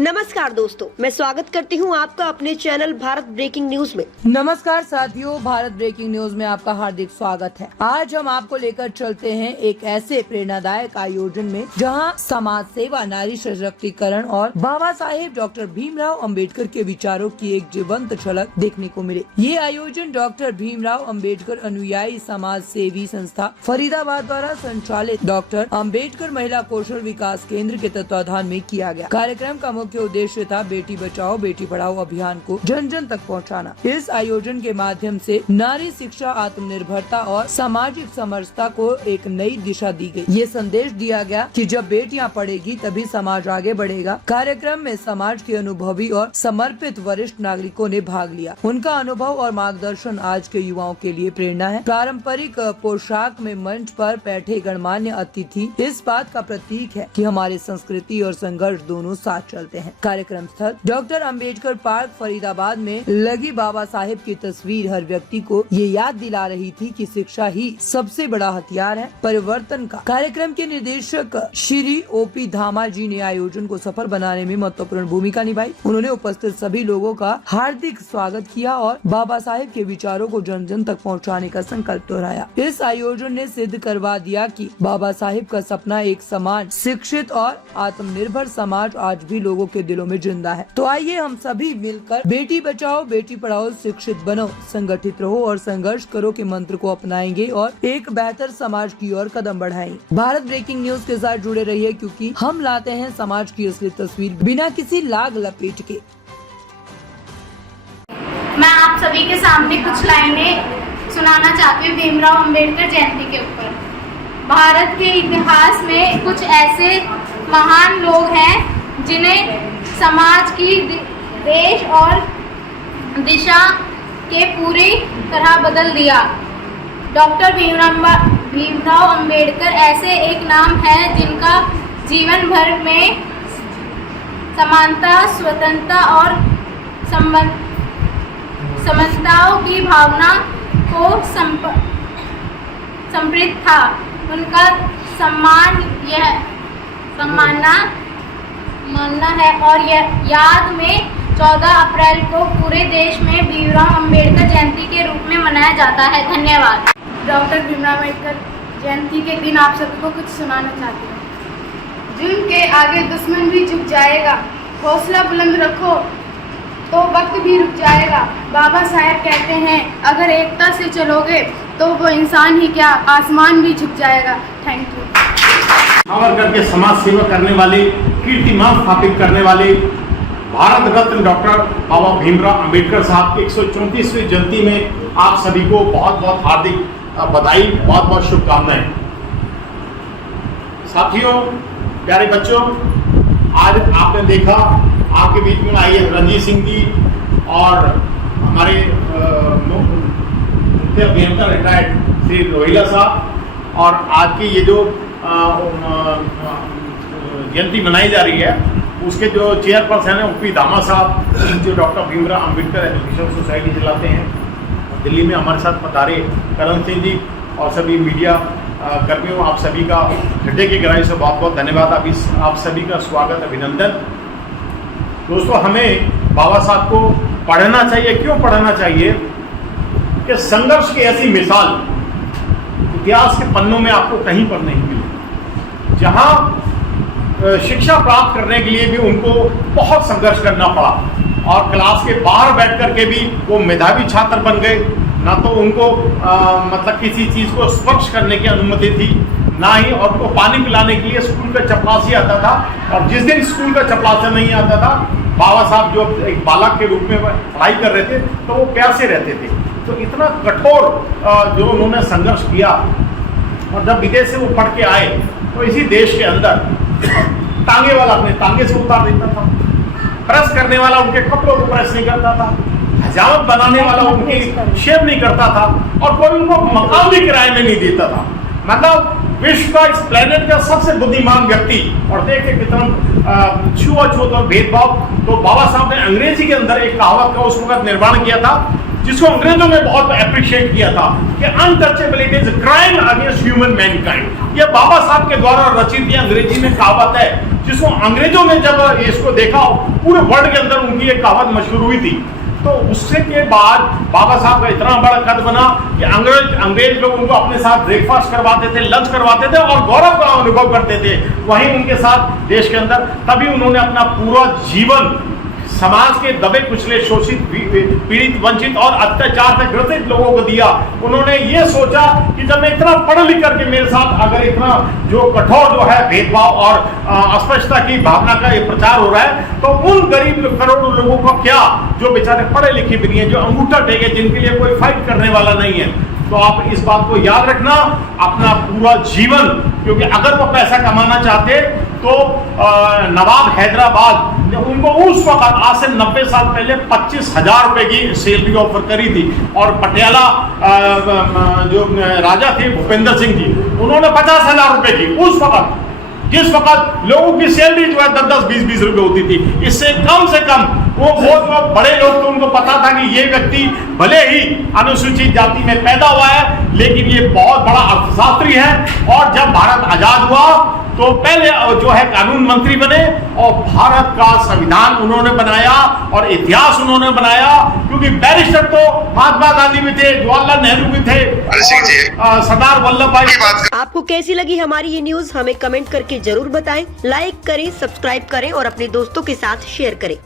नमस्कार दोस्तों, मैं स्वागत करती हूं आपका अपने चैनल भारत ब्रेकिंग न्यूज में। नमस्कार साथियों, भारत ब्रेकिंग न्यूज में आपका हार्दिक स्वागत है। आज हम आपको लेकर चलते हैं एक ऐसे प्रेरणादायक आयोजन में जहां समाज सेवा, नारी सशक्तिकरण और बाबा साहेब डॉक्टर भीमराव अंबेडकर के विचारों की एक जीवंत झलक देखने को मिले। ये आयोजन डॉक्टर भीमराव अंबेडकर अनुयायी समाज सेवी संस्था फरीदाबाद द्वारा संचालित डॉक्टर अंबेडकर महिला कौशल विकास केंद्र के तत्वाधान में किया गया। कार्यक्रम का मुख्य उद्देश्य था बेटी बचाओ बेटी पढ़ाओ अभियान को जन जन तक पहुंचाना। इस आयोजन के माध्यम से नारी शिक्षा, आत्मनिर्भरता और सामाजिक समरसता को एक नई दिशा दी गई। ये संदेश दिया गया कि जब बेटियां पढ़ेगी तभी समाज आगे बढ़ेगा। कार्यक्रम में समाज के अनुभवी और समर्पित वरिष्ठ नागरिकों ने भाग लिया। उनका अनुभव और मार्गदर्शन आज के युवाओं के लिए प्रेरणा है। पारंपरिक पोशाक में मंच पर बैठे गणमान्य अतिथि इस बात का प्रतीक है कि हमारे संस्कृति और संघर्ष दोनों साथ चलते हैं। कार्यक्रम स्थल डॉक्टर अंबेडकर पार्क फरीदाबाद में लगी बाबा साहेब की तस्वीर हर व्यक्ति को ये याद दिला रही थी कि शिक्षा ही सबसे बड़ा हथियार है परिवर्तन का। कार्यक्रम के निदेशक श्री ओपी धामा जी ने आयोजन को सफल बनाने में महत्वपूर्ण भूमिका निभाई। उन्होंने उपस्थित सभी लोगों का हार्दिक स्वागत किया और बाबा साहेब के विचारों को जन जन तक पहुँचाने का संकल्प दोहराया। इस आयोजन ने सिद्ध करवा दिया कि बाबा साहेब का सपना एक समाज शिक्षित और आत्मनिर्भर समाज आज भी लोगों के दिलों में जिंदा है। तो आइए हम सभी मिलकर बेटी बचाओ बेटी पढ़ाओ शिक्षित बनो संगठित रहो और संघर्ष करो के मंत्र को अपनाएंगे और एक बेहतर समाज की ओर कदम बढ़ाएंगे। भारत ब्रेकिंग न्यूज के साथ जुड़े रहिए क्योंकि हम लाते हैं समाज की असली तस्वीर बिना किसी लाग लपेट के। मैं आप सभी के सामने कुछ लाइनें सुनाना चाहती हूँ भीमराव अंबेडकर जयंती के ऊपर। भारत के इतिहास में कुछ ऐसे महान लोग हैं जिन्हें समाज की देश और दिशा के पूरी तरह बदल दिया। डॉक्टर भीमराव अंबेडकर ऐसे एक नाम है जिनका जीवन भर में समानता, स्वतंत्रता और समताओं की भावना को समृद्ध था। उनका मानना है और याद में 14 अप्रैल को पूरे देश में भीमराव अंबेडकर जयंती के रूप में मनाया जाता है। धन्यवाद। डॉक्टर भीमराव अंबेडकर जयंती के दिन आप सभी को कुछ सुनाना चाहती हूँ। जुल्म के आगे दुश्मन भी झुक जाएगा, हौसला बुलंद रखो तो वक्त भी रुक जाएगा। बाबा साहेब कहते हैं अगर एकता से चलोगे तो वो इंसान ही क्या आसमान भी झुक जाएगा। Thank you. सावरकर के समाज सेवा करने वाले, कीर्तिमान स्थापित करने वाले भारत रत्न डॉक्टर बाबा भीमराव अंबेडकर साहब की 134वीं जयंती में आप सभी को बहुत बहुत हार्दिक बधाई, बहुत बहुत शुभकामनाएं। साथियों, प्यारे बच्चों, आज आपने देखा आपके बीच में आई है रणजीत सिंह जी और हमारे मुख्य अभियंता रिटायर्ड श्री रोहिला साहब, और आज की ये जो जयंती मनाई जा रही है उसके जो चेयरपर्सन हैं ओपी धामा साहब, जो doctor Bhimrao Ambedkar education society चलाते हैं दिल्ली में, हमारे साथ पधारे करण सिंह जी और सभी मीडिया कर्मियों, आप सभी का हृदय की गहराई से बहुत बहुत धन्यवाद। आप सभी का स्वागत, अभिनंदन। दोस्तों, हमें बाबा साहब को पढ़ना चाहिए। क्यों पढ़ना चाहिए? कि संघर्ष की ऐसी मिसाल इतिहास के पन्नों में आपको कहीं पर नहीं मिली। जहां शिक्षा प्राप्त करने के लिए भी उनको बहुत संघर्ष करना पड़ा और क्लास के बाहर बैठ कर के भी वो मेधावी छात्र बन गए। ना तो उनको मतलब किसी चीज़ को स्पर्श करने की अनुमति थी, ना ही और उनको पानी पिलाने के लिए स्कूल का चपरासी आता था। और जिस दिन स्कूल का चपरासी नहीं आता था, बाबा साहब जो एक बालक के रूप में पढ़ाई कर रहे थे तो वो प्यासे रहते थे। तो इतना कठोर जो उन्होंने संघर्ष किया, और जब विदेश से वो पढ़ के आए तो इसी देश के अंदर टांगे वाला अपने टांगे से उतार देता था, प्रेस करने वाला उनके कपड़ों को प्रेस नहीं करता था, हजामत बनाने वाला उनकी शेव नहीं करता था, और कोई उनको मकान भी किराए में नहीं देता था। मतलब विश्व का, इस प्लेनेट का सबसे बुद्धिमान व्यक्ति। और देखे कितना छुआछूत और भेदभाव। तो बाबा साहब ने अंग्रेजी के अंदर एक कहावत का उस वक्त निर्माण किया था जिसको अंग्रेजों ने बहुत अप्रिशिएट किया था कि untouchability is crime against human Mankind. ये बाबा साहब के द्वारा रचित ये अंग्रेजी में कहावत है जिसको अंग्रेजों ने जब इसको देखा, पूरे वर्ल्ड के अंदर उनकी एक कहावत मशहूर हुई थी। तो उससे के बाद बाबा साहब का इतना बड़ा कद बना कि अंग्रेज लोग उनको अपने साथ ब्रेकफास्ट करवाते थे, लंच करवाते थे और गौरव का अनुभव करते थे वहीं उनके साथ देश के अंदर। तभी उन्होंने अपना पूरा जीवन समाज के दबे कुचले, शोषित, पीड़ित, वंचित और अत्याचार से ग्रसित लोगों को दिया। उन्होंने ये सोचा कि जब मैं इतना पढ़ लिख करके मेरे साथ अगर इतना जो कठोर जो है भेदभाव और अस्पष्टता की भावना का ये प्रचार हो रहा है, तो उन गरीब करोड़ों लोगों को क्या, जो बेचारे पढ़े लिखे भी नहीं है, जो अंगूठा टेके, जिनके लिए कोई फाइट करने वाला नहीं है। तो आप इस बात को याद रखना अपना पूरा जीवन, क्योंकि अगर वो पैसा कमाना चाहते तो नवाब हैदराबाद ने उनको उस वक्त आज से 90 साल पहले 25,000 रुपए की सैलरी ऑफर करी थी। और पटियाला जो राजा थे भूपेंद्र सिंह जी, उन्होंने 50,000 रुपए की उस वक्त, जिस वक्त लोगों की सैलरी जो है 10-10, 20-20 रुपए होती थी। इससे कम से कम वो बहुत बड़े लोग, तो उनको पता था कि ये व्यक्ति भले ही अनुसूचित जाति में पैदा हुआ है, लेकिन ये बहुत बड़ा अर्थशास्त्री है। और जब भारत आजाद हुआ तो पहले जो है कानून मंत्री बने और भारत का संविधान उन्होंने बनाया और इतिहास उन्होंने बनाया। क्योंकि बैरिस्टर तो महात्मा गांधी भी थे, जवाहरलाल नेहरू भी थे, सरदार वल्लभ भाई। आपको कैसी लगी हमारी ये न्यूज, हमें कमेंट करके जरूर बताएं। लाइक करें, सब्सक्राइब करें और अपने दोस्तों के साथ शेयर करें।